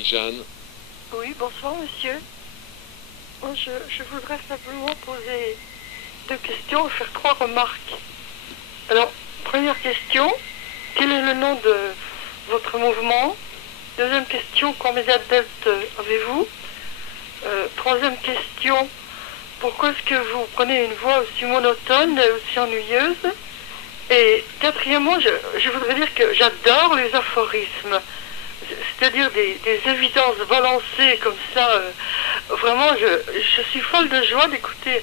Marie-Jeanne. Oui, bonsoir monsieur. Moi, je voudrais simplement poser 2 questions et faire 3 remarques. Alors, première question, quel est le nom de votre mouvement? Deuxième question, combien d'adeptes avez-vous? Troisième question, pourquoi est-ce que vous prenez une voix aussi monotone et aussi ennuyeuse? Et quatrièmement, je voudrais dire que j'adore les aphorismes, c'est-à-dire des évidences balancées comme ça. Vraiment, je suis folle de joie d'écouter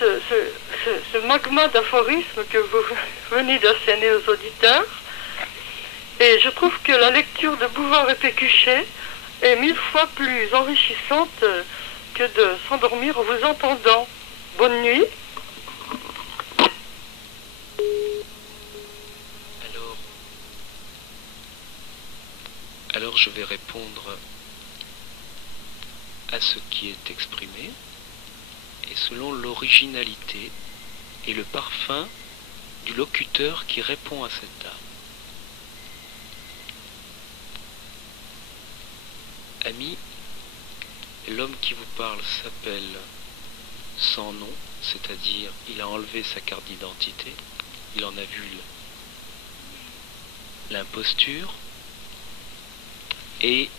ce magma d'aphorismes que vous venez d'asséner aux auditeurs. Et je trouve que la lecture de Bouvard et Pécuchet est 1000 fois plus enrichissante que de s'endormir en vous entendant. Bonne nuit. Alors je vais répondre à ce qui est exprimé, et selon l'originalité et le parfum du locuteur qui répond à cette dame. Ami, l'homme qui vous parle s'appelle sans nom, c'est-à-dire il a enlevé sa carte d'identité, il en a vu l'imposture, et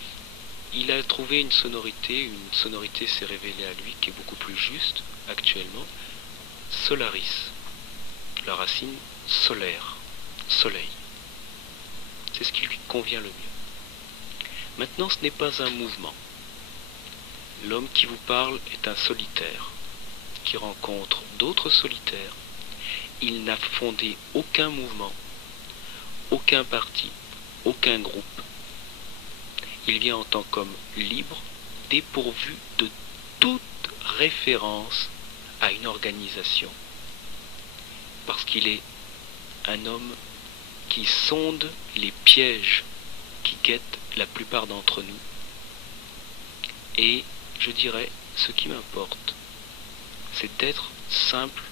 il a trouvé une sonorité s'est révélée à lui qui est beaucoup plus juste actuellement, Solaris, la racine solaire, soleil. C'est ce qui lui convient le mieux. Maintenant, ce n'est pas un mouvement. L'homme qui vous parle est un solitaire, qui rencontre d'autres solitaires. Il n'a fondé aucun mouvement, aucun parti, aucun groupe. Il vient en tant qu'homme libre, dépourvu de toute référence à une organisation. Parce qu'il est un homme qui sonde les pièges qui guettent la plupart d'entre nous. Et je dirais, ce qui m'importe, c'est d'être simple,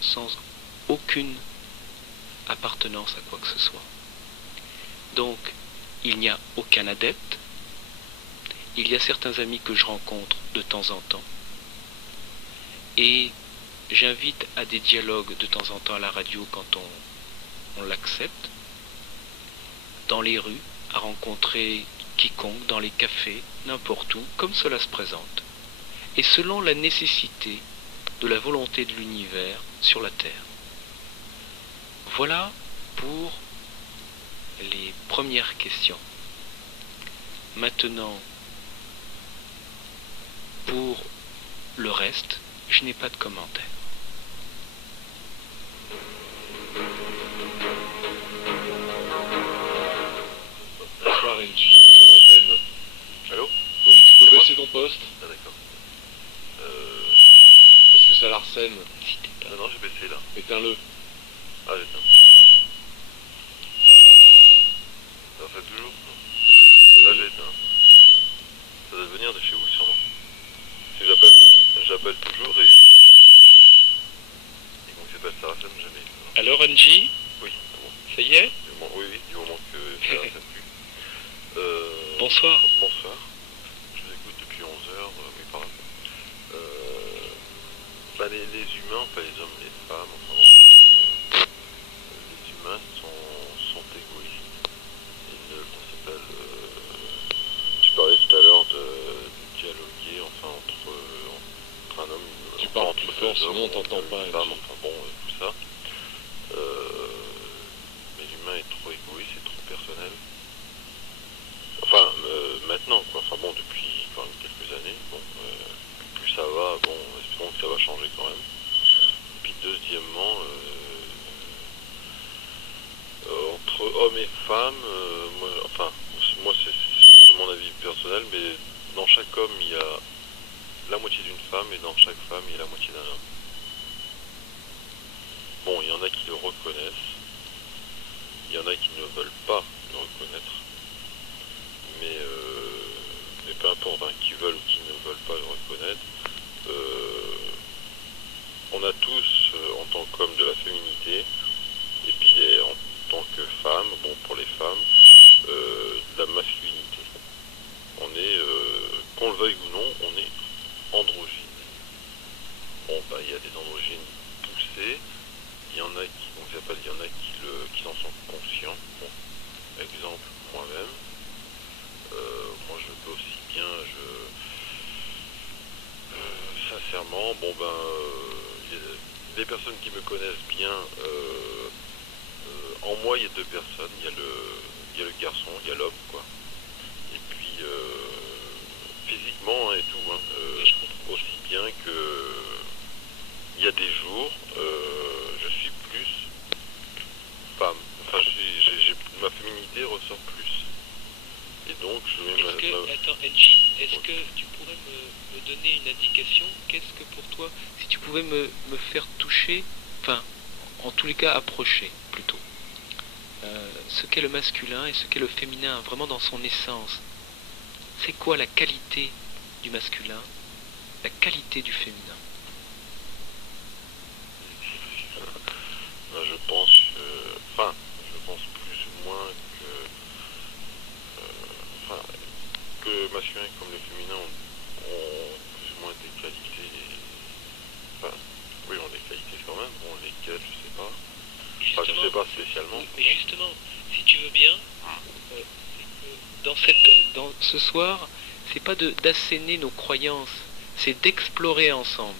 sans aucune appartenance à quoi que ce soit. Donc, il n'y a aucun adepte. Il y a certains amis que je rencontre de temps en temps. Et j'invite à des dialogues de temps en temps à la radio quand on l'accepte. Dans les rues, à rencontrer quiconque, dans les cafés, n'importe où, comme cela se présente. Et selon la nécessité de la volonté de l'univers sur la Terre. Voilà pour les premières questions. Maintenant, pour le reste, je n'ai pas de commentaires. Bonsoir NJ, sur l'antenne. Allô? Oui, tu peux baisser ton poste? Ah d'accord. Parce que ça l'arsène. Non, non, j'ai baissé là. Éteins-le. Ah, j'éteins. Ça fait toujours? Non. Là, j'ai éteint. Ça doit venir de chez vous, sûrement. Si j'appelle toujours et donc j'appelle ça rassène jamais. Alors Angie, Oui, c'est bon. ça y est? Oui, du moment que ça rassène plus. Bonsoir. Bonsoir. Je vous écoute depuis 11 heures, mais par là. Les humains, pas les hommes, les femmes, enfin bon, les humains sont égoïstes. Ça s'appelle. Tu parlais tout à l'heure de dialoguer, enfin entre un homme, Tu parles entre plus fort, sinon on t'entend une pas, femme, NJ. enfin bon, tout ça. Mais l'humain est trop égoïste, c'est trop personnel. Enfin, maintenant, quoi. Enfin bon, depuis quelques années, bon, plus ça va, bon, espérons que ça va changer quand même. Et puis deuxièmement, entre hommes et femmes, moi c'est mon avis personnel, mais dans chaque homme il y a la moitié d'une femme et dans chaque femme il y a la moitié d'un homme. Bon, il y en a qui le reconnaissent, il y en a qui ne veulent pas le reconnaître, mais peu importe, hein, qui veulent ou qui ne veulent pas le reconnaître, on a tous, en tant qu'hommes, de la féminité, et puis en tant que femmes, bon, pour les femmes, de la masculinité. On est, qu'on le veuille ou non, on est androgyne. Bon, bah, il y a des androgynes poussés, il y en a qui, on s'appelle, il y en a qui en sont conscients. Bon, exemple, moi-même, moi je peux aussi bien, sincèrement, bon ben, les personnes qui me connaissent bien, en moi il y a deux personnes, il y a le garçon, il y a l'homme, quoi. Et puis, physiquement, hein, et tout, hein, aussi bien que, il y a des jours, je suis plus femme. Enfin, ma féminité ressort plus. Et donc, Attends, Edgy, est-ce que tu pourrais me donner une indication? Qu'est-ce que pour toi, si tu pouvais me faire toucher, enfin, en tous les cas approcher, plutôt, ce qu'est le masculin et ce qu'est le féminin, vraiment dans son essence. C'est quoi la qualité du masculin, la qualité du féminin? je pense plus ou moins que le masculin comme le féminin ont plus ou moins des qualités, oui, ont des qualités quand même, bon, lesquelles, je sais pas. Enfin, je sais pas spécialement. Mais justement, si tu veux bien, dans ce soir, c'est pas d'asséner nos croyances, c'est d'explorer ensemble.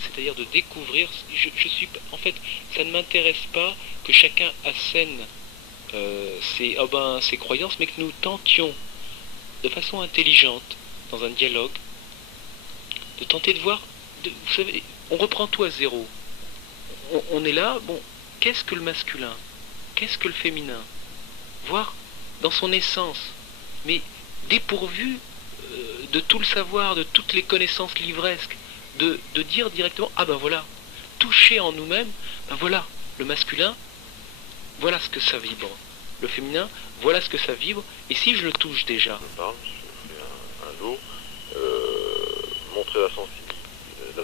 C'est-à-dire de découvrir. En fait, ça ne m'intéresse pas que chacun assène ses croyances, mais que nous tentions de façon intelligente, dans un dialogue, de tenter de voir. Vous savez, on reprend tout à zéro. On est là, bon, qu'est-ce que le masculin? Qu'est-ce que le féminin? Voir dans son essence, mais dépourvu de tout le savoir, de toutes les connaissances livresques, de dire directement, ah ben voilà, toucher en nous-mêmes, ben voilà, le masculin, voilà ce que ça vibre. Le féminin, voilà ce que ça vibre, et si je le touche déjà. Je parle, je fais un lot, montrer la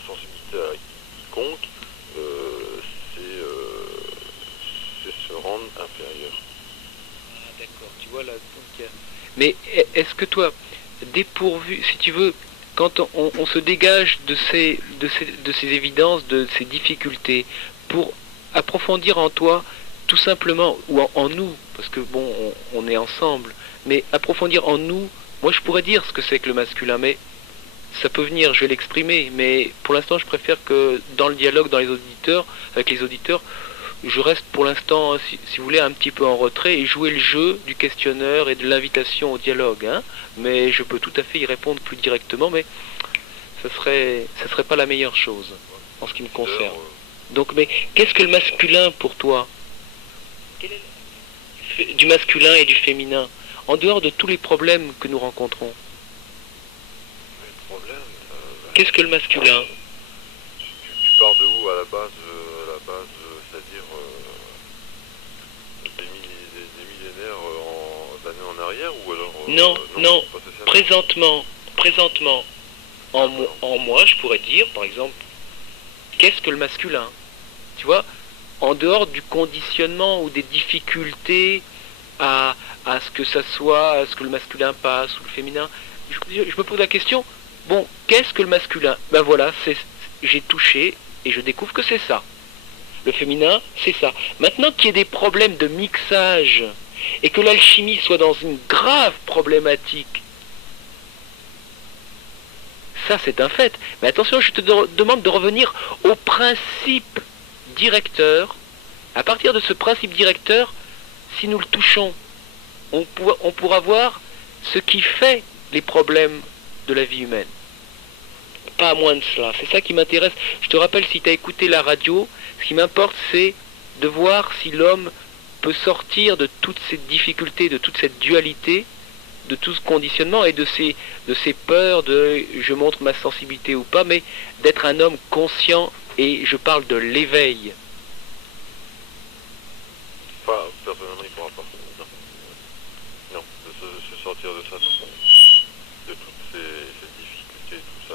sensibilité à quiconque, c'est se rendre inférieur. Ah d'accord, tu vois là, donc, mais est-ce que toi, dépourvu, si tu veux, quand on se dégage de ces évidences, de ces difficultés, pour approfondir en toi, tout simplement, ou en nous, parce que bon, on est ensemble, mais approfondir en nous, moi je pourrais dire ce que c'est que le masculin, mais ça peut venir, je vais l'exprimer, mais pour l'instant je préfère que dans le dialogue, avec les auditeurs, je reste pour l'instant, si vous voulez, un petit peu en retrait et jouer le jeu du questionneur et de l'invitation au dialogue, hein, mais je peux tout à fait y répondre plus directement, mais ça serait pas la meilleure chose en ce qui me concerne. Donc, mais qu'est-ce que le masculin pour toi? Quel est du masculin et du féminin, en dehors de tous les problèmes que nous rencontrons? Les problèmes, qu'est-ce que le masculin? Tu pars de où à la base, c'est-à-dire des millénaires d'années en arrière, ou alors non, présentement, en moi, je pourrais dire, par exemple, qu'est-ce que le masculin? Tu vois, en dehors du conditionnement ou des difficultés à ce que ça soit, à ce que le masculin passe ou le féminin, je me pose la question, bon, qu'est-ce que le masculin? Ben voilà, j'ai touché et je découvre que c'est ça. Le féminin, c'est ça. Maintenant qu'il y ait des problèmes de mixage et que l'alchimie soit dans une grave problématique, ça c'est un fait. Mais attention, je te demande de revenir au principe directeur. À partir de ce principe directeur, si nous le touchons, on pourra voir ce qui fait les problèmes de la vie humaine. Pas moins de cela. C'est ça qui m'intéresse. Je te rappelle, si tu as écouté la radio, ce qui m'importe, c'est de voir si l'homme peut sortir de toutes ces difficultés, de toute cette dualité, de tout ce conditionnement et de ces peurs de je montre ma sensibilité ou pas, mais d'être un homme conscient, et je parle de l'éveil. Enfin, personnellement, il ne pourra pas. Non, de se sortir de ça, non. De toutes ces difficultés et tout ça,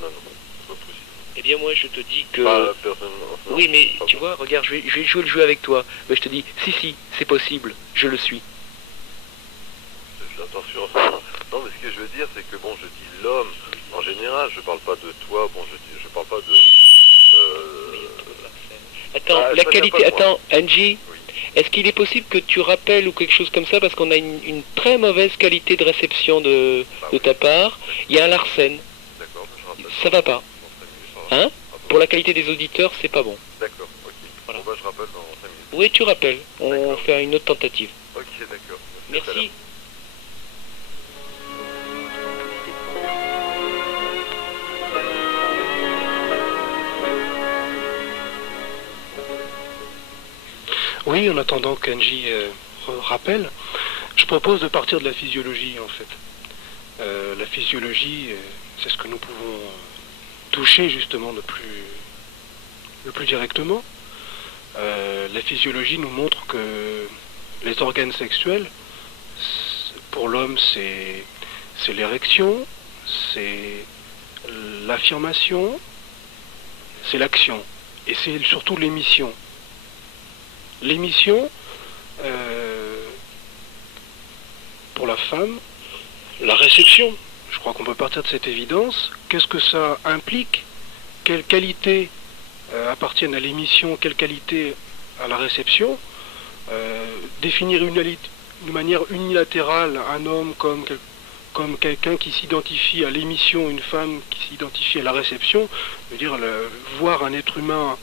non, c'est pas possible. Eh bien moi je te dis que... Pas personnellement. Non, oui mais tu vois, regarde, je vais jouer le jeu avec toi. Mais je te dis, si, c'est possible, je le suis. C'est ça. attention. Non, mais ce que je veux dire, c'est que bon, je dis l'homme en général. Je parle pas de toi. Bon, je parle pas de. Attends, Ah, la ça vient qualité... pas de moi. Attends, Angie, Oui. est-ce qu'il est possible que tu rappelles ou quelque chose comme ça parce qu'on a une très mauvaise qualité de réception de ta part. Il y a un Larsen, D'accord, je rappelle. ça va pas. Dans 5 minutes, ça va. Hein? Pour la qualité des auditeurs, c'est pas bon. D'accord, ok. Voilà. Bon, bah, je rappelle dans 5 minutes. Oui, tu rappelles. On D'accord. fait une autre tentative. Ok, d'accord. À tout à l'heure. Merci. Oui, en attendant qu'Angie rappelle, je propose de partir de la physiologie en fait. La physiologie, c'est ce que nous pouvons toucher justement le plus directement. La physiologie nous montre que les organes sexuels, pour l'homme, c'est l'érection, c'est l'affirmation, c'est l'action, et c'est surtout l'émission. L'émission, pour la femme, la réception. Je crois qu'on peut partir de cette évidence. Qu'est-ce que ça implique? Quelles qualités appartiennent à l'émission? Quelles qualités à la réception? Définir d'une manière unilatérale un homme comme quelqu'un qui s'identifie à l'émission, une femme qui s'identifie à la réception, je veux dire, voir un être humain,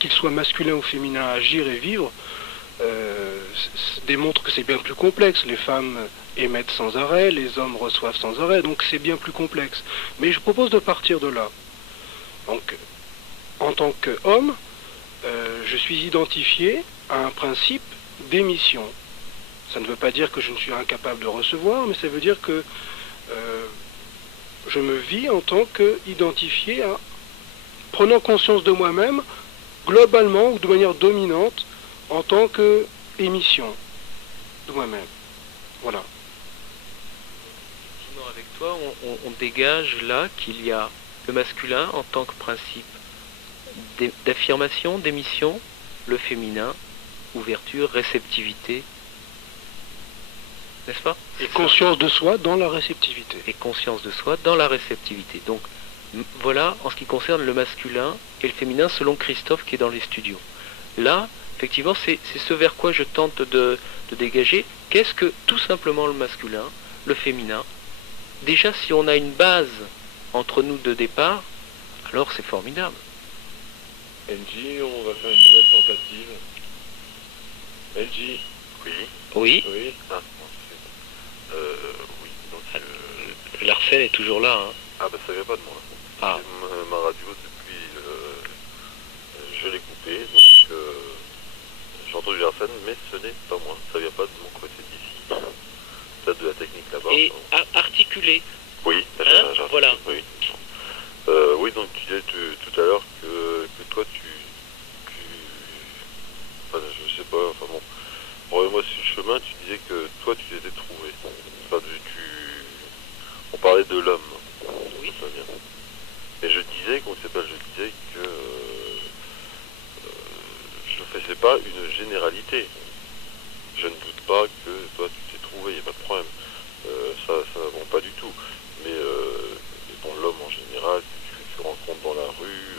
qu'il soit masculin ou féminin, agir et vivre, démontre que c'est bien plus complexe. Les femmes émettent sans arrêt, les hommes reçoivent sans arrêt, donc c'est bien plus complexe. Mais je propose de partir de là. Donc, en tant qu'homme, je suis identifié à un principe d'émission. Ça ne veut pas dire que je ne suis incapable de recevoir, mais ça veut dire que je me vis en tant qu'identifié à, prenant conscience de moi-même, globalement ou de manière dominante, en tant qu'émission de moi-même. Voilà. Sinon, avec toi, on dégage là qu'il y a le masculin en tant que principe d'affirmation, d'émission, le féminin, ouverture, réceptivité. N'est-ce pas? Et conscience de soi dans la réceptivité. Et conscience de soi dans la réceptivité. Donc, voilà en ce qui concerne le masculin et le féminin selon Christophe qui est dans les studios. Là, effectivement, c'est ce vers quoi je tente de dégager. Qu'est-ce que tout simplement le masculin, le féminin? Déjà, si on a une base entre nous de départ, alors c'est formidable. Angie, on va faire une nouvelle tentative. Angie. Oui. Oui, Oui. Ah, bon, oui. Donc, Larsen est toujours là. Hein. ah, bah, ça vient pas de moi. Ah. Ma radio, depuis, je l'ai coupée, donc j'ai entendu Arsène, mais ce n'est pas moi. Ça vient pas de mon côté d'ici. Peut-être de la technique là-bas. Et articulé. Oui, j'ai voilà. Oui. Oui, donc tu disais tout à l'heure que toi enfin, je sais pas, enfin bon, remets-moi sur le chemin, tu disais que toi tu t'étais trouvé. Enfin, on parlait de l'homme. Oui. Ça va bien. Et je disais, je disais que je ne faisais pas une généralité. Je ne doute pas que toi tu t'es trouvé, il n'y a pas de problème. Ça bon, pas du tout. Mais bon, l'homme en général, que tu rencontres dans la rue,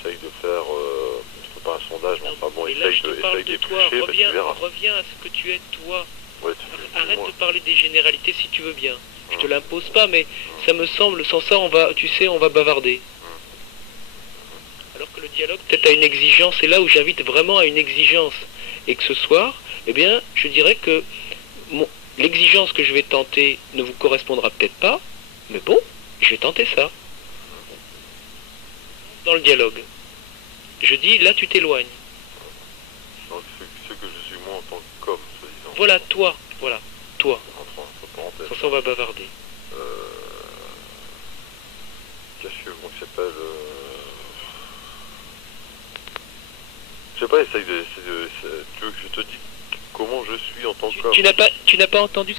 essaye de faire, je sais pas un sondage, mais enfin bon, Et là, essaye je te parle de toi. d'éplucher, bah, tu verras. Reviens à ce que tu es, toi. Ouais, Arrête moi. de parler des généralités si tu veux bien. Je te l'impose pas, mais ça me semble, sans ça, on va bavarder. Alors que le dialogue, peut-être à une exigence, et là où j'invite vraiment à une exigence. Et que ce soir, eh bien, je dirais que l'exigence que je vais tenter ne vous correspondra peut-être pas, mais bon, je vais tenter ça. Dans le dialogue. Je dis, là, tu t'éloignes. Donc ce que je suis moi en tant qu'homme, soi-disant. Voilà, toi. Voilà, toi. Entre parenthèses. Sans ça, on va bavarder. Qu'est-ce que bon, il s'appelle je sais pas, essaye de tu veux que je te dise comment je suis en tant qu'homme. Tu n'as pas entendu